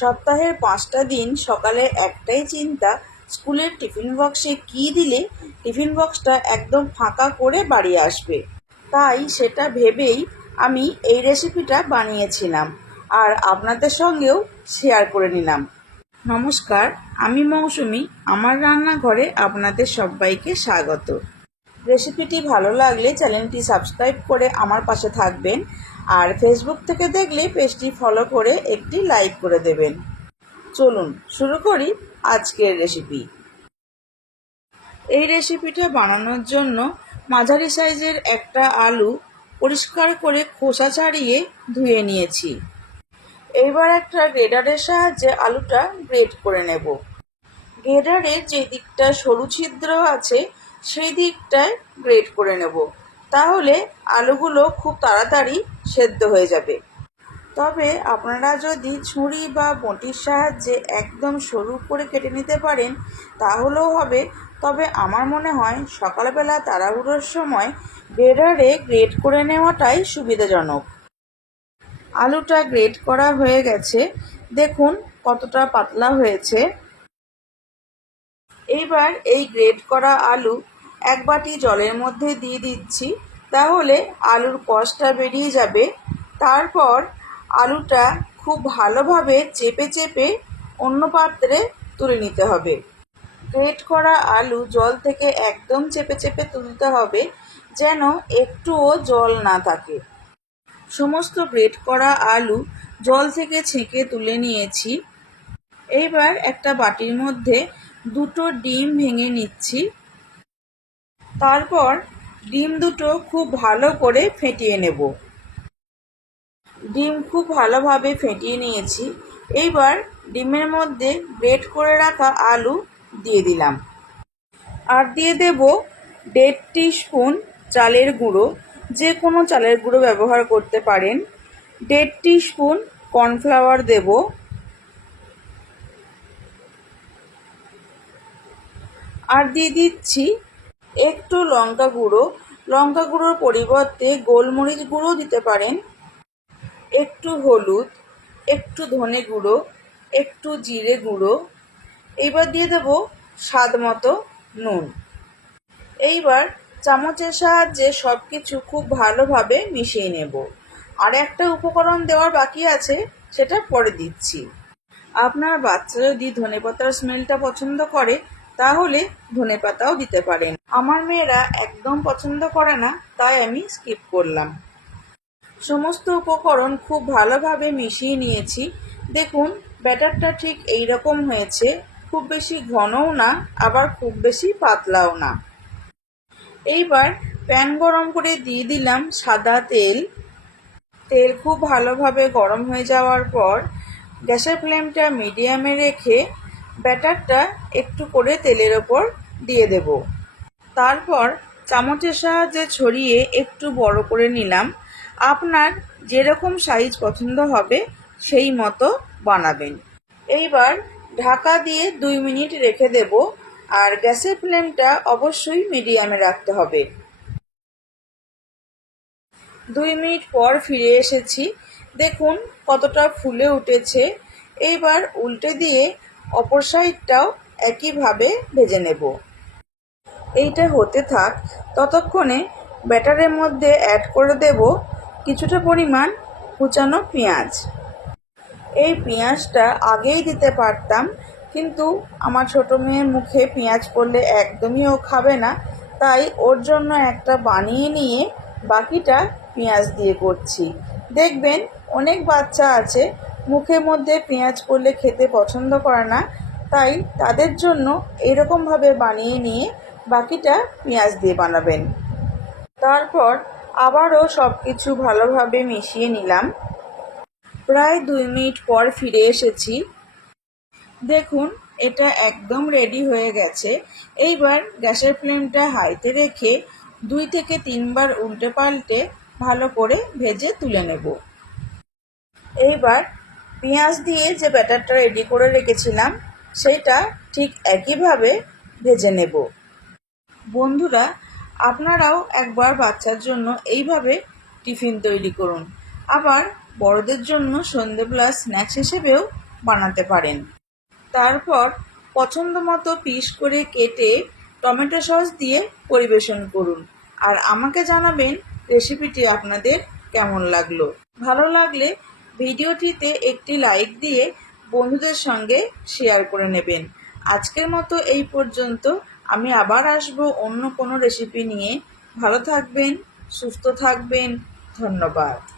সপ্তাহের পাঁচটা দিন সকালে একটাই চিন্তা, স্কুলের টিফিন বক্সে কী দিলে টিফিন বক্সটা একদম ফাঁকা করে বাড়ি আসবে। তাই সেটা ভেবেই আমি এই রেসিপিটা বানিয়েছিলাম আর আপনাদের সঙ্গেও শেয়ার করে নিলাম। নমস্কার, আমি মৌসুমি, আমার রান্নাঘরে আপনাদের সবাইকে স্বাগত। রেসিপিটি ভালো লাগলে চ্যানেলটি সাবস্ক্রাইব করে আমার পাশে থাকবেন আর ফেসবুক থেকে দেখলে পেজটি ফলো করে একটি লাইক করে দেবেন। চলুন, শুরু করি আজকের রেসিপি এই রেসিপিটা বানানোর জন্য মাঝারি সাইজের একটা আলু পরিষ্কার করে খোসা ছাড়িয়ে ধুয়ে নিয়েছি। এইবার একটা গ্রেডারের সাহায্যে আলুটা গ্রেড করে নেব। গ্রেডারের যে দিকটা সরু ছিদ্র আছে, সেই দিকটায় গ্রেড করে নেব। তাহলে আলুগুলো খুব তাড়াতাড়ি সেদ্ধ হয়ে যাবে। তবে আপনারা যদি ছুরি বা বঁটির সাহায্যে একদম সরু করে কেটে নিতে পারেন, তাহলেও হবে। তবে আমার মনে হয় সকালবেলা তাড়াহুড়োর সময় গ্রেডারে গ্রেড করে নেওয়াটাই সুবিধাজনক। আলুটা গ্রেড করা হয়ে গেছে। দেখুন কতটা পাতলা হয়েছে। এইবার এই গ্রেড করা আলু এক বাটি জলের মধ্যে দিয়ে দিচ্ছি, তাহলে আলুর কষটা বেরিয়ে যাবে। তারপর আলুটা খুব ভালোভাবে চেপে চেপে অন্য পাত্রে তুলে নিতে হবে। গ্রেট করা আলু জল থেকে একদম চেপে চেপে তুলতে হবে, যেন একটুও জল না থাকে। সমস্ত গ্রেট করা আলু জল থেকে ছেঁকে তুলে নিয়েছি। এইবার একটা বাটির মধ্যে দুটো ডিম ভেঙে নিচ্ছি। তারপর ডিম দুটো খুব ভালো করে ফেটিয়ে নেব। ডিম খুব ভালোভাবে ফেটিয়ে নিয়েছি। এইবার ডিমের মধ্যে গ্রেট করে রাখা আলু দিয়ে দিলাম। আর দিয়ে দেব দেড় স্পুন চালের গুঁড়ো। যে কোনো চালের গুঁড়ো ব্যবহার করতে পারেন। দেড় স্পুন কর্নফ্লাওয়ার দেব। আর দিয়ে দিচ্ছি একটু লঙ্কা গুঁড়ো। লঙ্কা গুঁড়োর পরিবর্তে গোলমরিচ গুঁড়ো দিতে পারেন। একটু হলুদ, একটু ধনে গুঁড়ো, একটু জিরে গুঁড়ো। এইবার দিয়ে দেব স্বাদ মতো নুন। এইবার চামচের সাহায্যে সব কিছু খুব ভালোভাবে মিশিয়ে নেব। আর একটা উপকরণ দেওয়ার বাকি আছে, সেটা পরে দিচ্ছি। আপনার বাচ্চা যদি ধনেপাতার স্মেলটা পছন্দ করে, তাহলে ধনেপাতাও দিতে পারেন। আমার মেয়েরা একদম পছন্দ করে না, তাই আমি স্কিপ করলাম। সমস্ত উপকরণ খুব ভালোভাবে মিশিয়ে নিয়েছি। দেখুন, ব্যাটারটা ঠিক এই রকম হয়েছে, খুব বেশি ঘনও না, আবার খুব বেশি পাতলাও না। এইবার প্যান গরম করে দিয়ে দিলাম সাদা তেল। তেল খুব ভালোভাবে গরম হয়ে যাওয়ার পর গ্যাসের ফ্লেমটা মিডিয়ামে রেখে ব্যাটারটা একটু করে তেলের ওপর দিয়ে দেব। তারপর চামচের সাহায্যে ছড়িয়ে একটু বড় করে নিলাম। আপনার যেরকম সাইজ পছন্দ হবে, সেই মতো বানাবেন। এইবার ঢাকা দিয়ে দুই মিনিট রেখে দেব আর গ্যাসের ফ্লেমটা অবশ্যই মিডিয়ামে রাখতে হবে। দুই মিনিট পর ফিরে এসেছি। দেখুন কতটা ফুলে উঠেছে। এইবার উল্টে দিয়ে অপর সাইডটাও একইভাবে ভেজে নেব। এইটা হতে থাক। ততক্ষণে ব্যাটারের মধ্যে অ্যাড করে দেব কিছুটা পরিমাণ কুচানো পেঁয়াজ। এই পেঁয়াজটা আগেই দিতে পারতাম, কিন্তু আমার ছোটো মেয়ের মুখে পেঁয়াজ পড়লে একদমই ও খাবে না। তাই ওর জন্য একটা বানিয়ে নিয়ে বাকিটা পেঁয়াজ দিয়ে করছি। দেখবেন অনেক বাচ্চা আছে, মুখের মধ্যে পেঁয়াজ পড়লে খেতে পছন্দ করে না। তাই তাদের জন্য এরকমভাবে বানিয়ে নিয়ে বাকিটা পেঁয়াজ দিয়ে বানাবেন। তারপর আবারও সব কিছু ভালোভাবে মিশিয়ে নিলাম। প্রায় দুই মিনিট পর ফিরে এসেছি। দেখুন, এটা একদম রেডি হয়ে গেছে। এইবার গ্যাসের ফ্লেমটা হাইতে রেখে দুই থেকে তিনবার উল্টে পাল্টে ভালো করে ভেজে তুলে নেব। এইবার পেঁয়াজ দিয়ে যে ব্যাটারটা রেডি করে রেখেছিলাম, সেটা ঠিক একইভাবে ভেজে নেব। বন্ধুরা, আপনারাও একবার বাচ্চার জন্য এইভাবে টিফিন তৈরি করুন। আবার বড়দের জন্য সন্ধেবেলা স্ন্যাক্স হিসেবেও বানাতে পারেন। তারপর পছন্দ মতো পিস করে কেটে টমেটো সস দিয়ে পরিবেশন করুন। আর আমাকে জানাবেন রেসিপিটি আপনাদের কেমন লাগল। ভালো লাগলে ভিডিওটিতে একটি লাইক দিয়ে বন্ধুদের সঙ্গে শেয়ার করে নেবেন। আজকের মতো এই পর্যন্ত। আমি আবার আসব অন্য কোনো রেসিপি নিয়ে। ভালো থাকবেন সুস্থ থাকবেন। ধন্যবাদ।